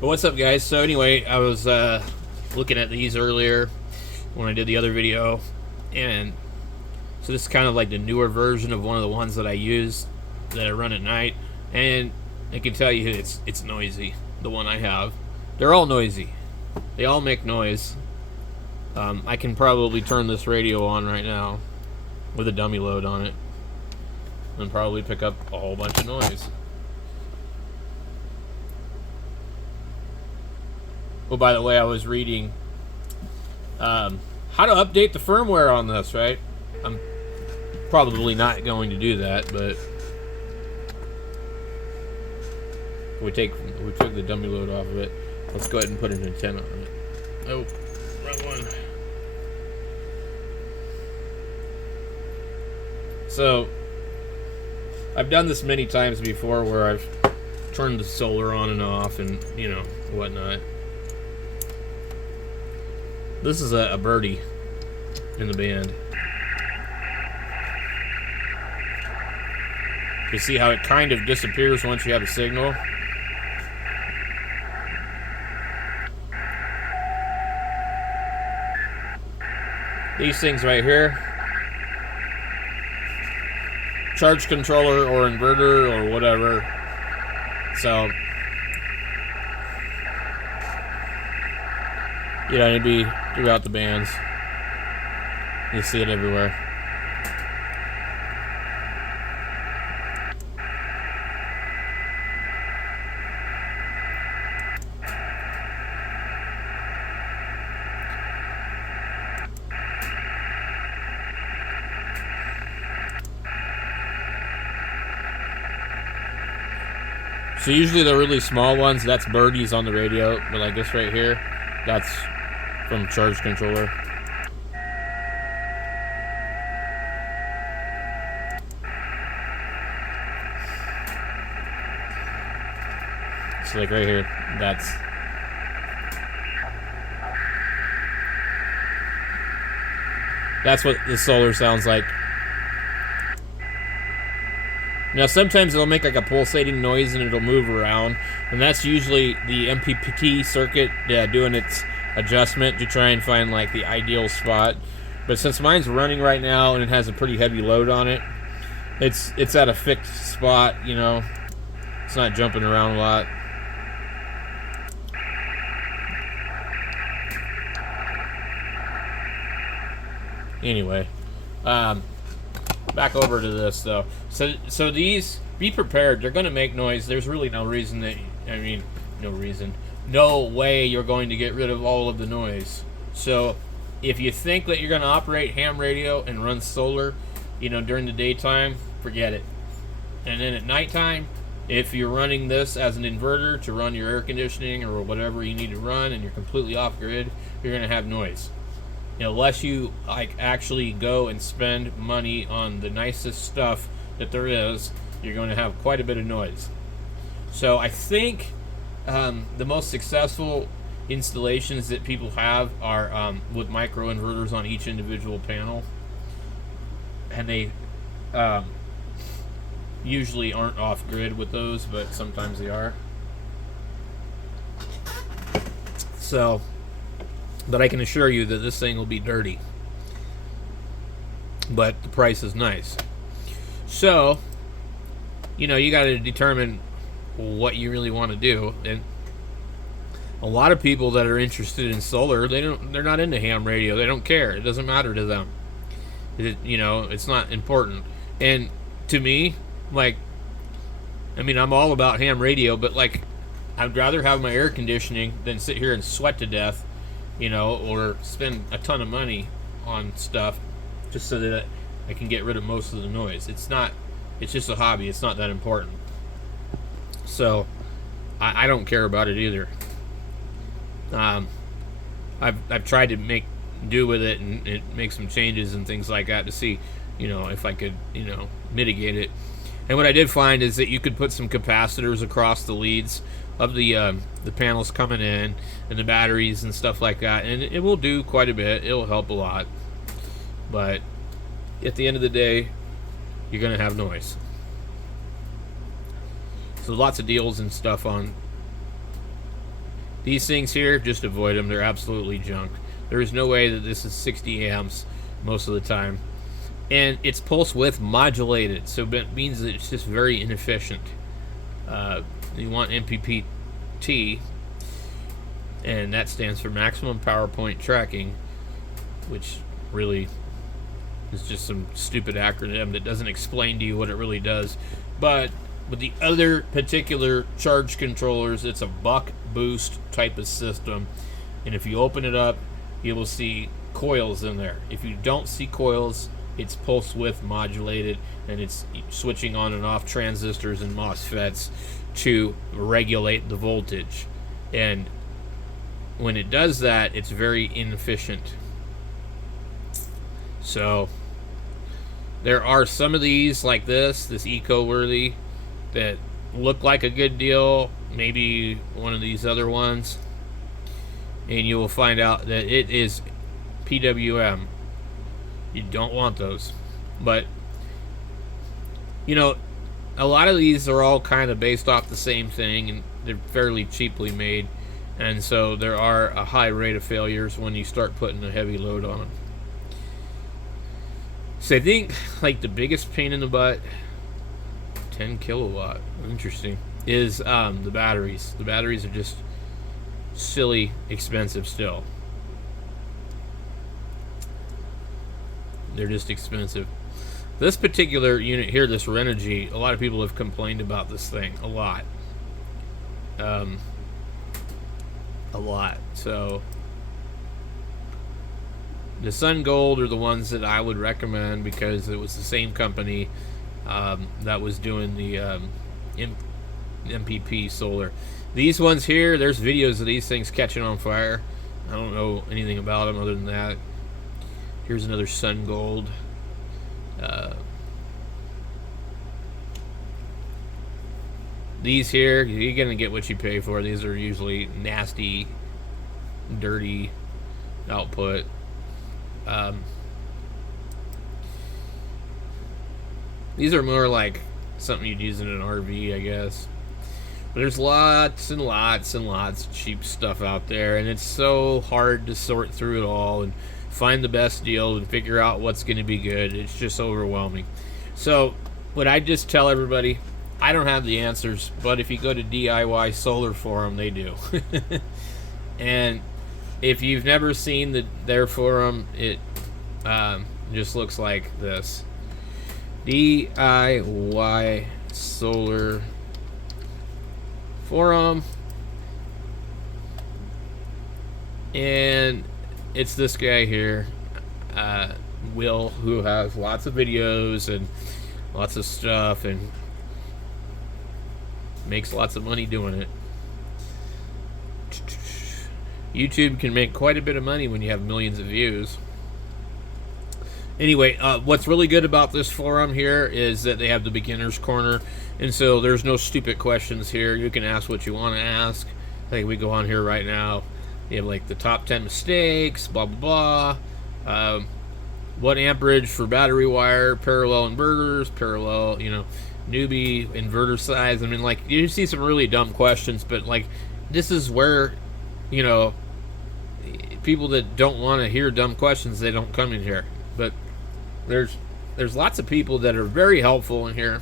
But what's up, guys? So anyway, I was looking at these earlier when I did the other video, and so this is kind of like the newer version of one of the ones that I use that I run at night, and I can tell you it's noisy. The one I have, they're all noisy. They all make noise. I can probably turn this radio on right now with a dummy load on it and probably pick up a whole bunch of noise. Oh, by the way, I was reading how to update the firmware on this, right? I'm probably not going to do that, but we took the dummy load off of it. Let's go ahead and put an antenna on it. Oh, wrong one. So, I've done this many times before where I've turned the solar on and off and, whatnot. This is a birdie in the band. You see how it kind of disappears once you have a signal? These things right here, charge controller or inverter or whatever. So, it'd be throughout the bands. You see it everywhere. So usually the really small ones, that's birdies on the radio, but like this right here, that's from charge controller. So like right here, that's what the solar sounds like. Now sometimes it'll make like a pulsating noise and it'll move around, and that's usually the MPPT circuit doing its adjustment to try and find like the ideal spot. But since mine's running right now and it has a pretty heavy load on it, it's at a fixed spot, It's not jumping around a lot. Anyway, back over to this though. So these, be prepared. They're going to make noise. There's really no way you're going to get rid of all of the noise. So if you think that you're going to operate ham radio and run solar, during the daytime, forget it. And then at nighttime, if you're running this as an inverter to run your air conditioning or whatever you need to run and you're completely off grid, you're going to have noise. Unless you actually go and spend money on the nicest stuff that there is, you're going to have quite a bit of noise. So I think the most successful installations that people have are with micro inverters on each individual panel, and they usually aren't off grid with those, but sometimes they are. So, but I can assure you that this thing will be dirty, but the price is nice. So, you got to determine what you really want to do. And a lot of people that are interested in solar, they're not into ham radio. They don't care. It doesn't matter to them. It's not important. And to me, I'm all about ham radio, but I'd rather have my air conditioning than sit here and sweat to death, or spend a ton of money on stuff just so that I can get rid of most of the noise. It's just a hobby. It's not that important. So I don't care about it either. I've tried to make do with it and make some changes and things like that to see, if I could, mitigate it. And what I did find is that you could put some capacitors across the leads of the panels coming in and the batteries and stuff like that, and it will do quite a bit. It'll help a lot, but at the end of the day, you're gonna have noise. So lots of deals and stuff on These things here, just avoid them. They're absolutely junk. There is no way that this is 60 amps most of the time. And it's pulse width modulated, so it means that it's just very inefficient. You want MPPT, and that stands for maximum power point tracking, which really is just some stupid acronym that doesn't explain to you what it really does. But with the other particular charge controllers, it's a buck boost type of system, and if you open it up, you will see coils in there. If you don't see coils, it's pulse width modulated, and it's switching on and off transistors and MOSFETs to regulate the voltage. And when it does that, it's very inefficient. So there are some of these like this EcoWorthy, that look like a good deal, maybe one of these other ones, and you will find out that it is PWM. You don't want those. But you know, a lot of these are all kind of based off the same thing, and they're fairly cheaply made, and so there are a high rate of failures when you start putting a heavy load on them. So I think like the biggest pain in the butt, 10 kilowatt, interesting, is the batteries. The batteries are just silly expensive still. They're just expensive. This particular unit here, this Renogy, a lot of people have complained about this thing a lot. A lot. So the Sun Gold are the ones that I would recommend, because it was the same company that was doing the MPP solar. These ones here, there's videos of these things catching on fire. I don't know anything about them other than that. Here's another Sun Gold. These here, you're gonna get what you pay for. These are usually nasty, dirty output. These are more like something you'd use in an RV, I guess. But there's lots and lots and lots of cheap stuff out there, and it's so hard to sort through it all and find the best deal and figure out what's going to be good. It's just overwhelming. So what I just tell everybody, I don't have the answers, but if you go to DIY Solar Forum, they do. And if you've never seen their forum, it just looks like this. DIY Solar Forum, and it's this guy here, Will, who has lots of videos and lots of stuff and makes lots of money doing it. YouTube can make quite a bit of money when you have millions of views. Anyway, what's really good about this forum here is that they have the beginner's corner, and so there's no stupid questions here. You can ask what you want to ask. Like we go on here right now. You have like the top 10 mistakes, blah blah blah. What amperage for battery wire, parallel inverters, parallel, newbie inverter size. I mean, like, you see some really dumb questions, but like, this is where, people that don't want to hear dumb questions, they don't come in here. But there's lots of people that are very helpful in here.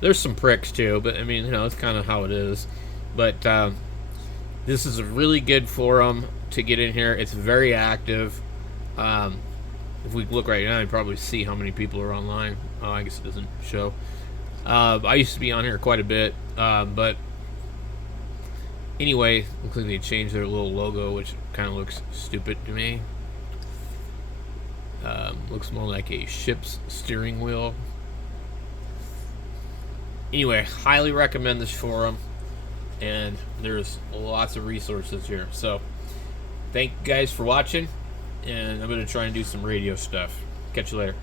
There's some pricks too, but I mean, it's kind of how it is. But this is a really good forum to get in here. It's very active. If we look right now, you probably see how many people are online. Oh, I guess it doesn't show. I used to be on here quite a bit, but anyway, looks like they changed their little logo, which kind of looks stupid to me. Looks more like a ship's steering wheel. Anyway, highly recommend this forum, and there's lots of resources here. So thank you guys for watching, and I'm going to try and do some radio stuff. Catch you later.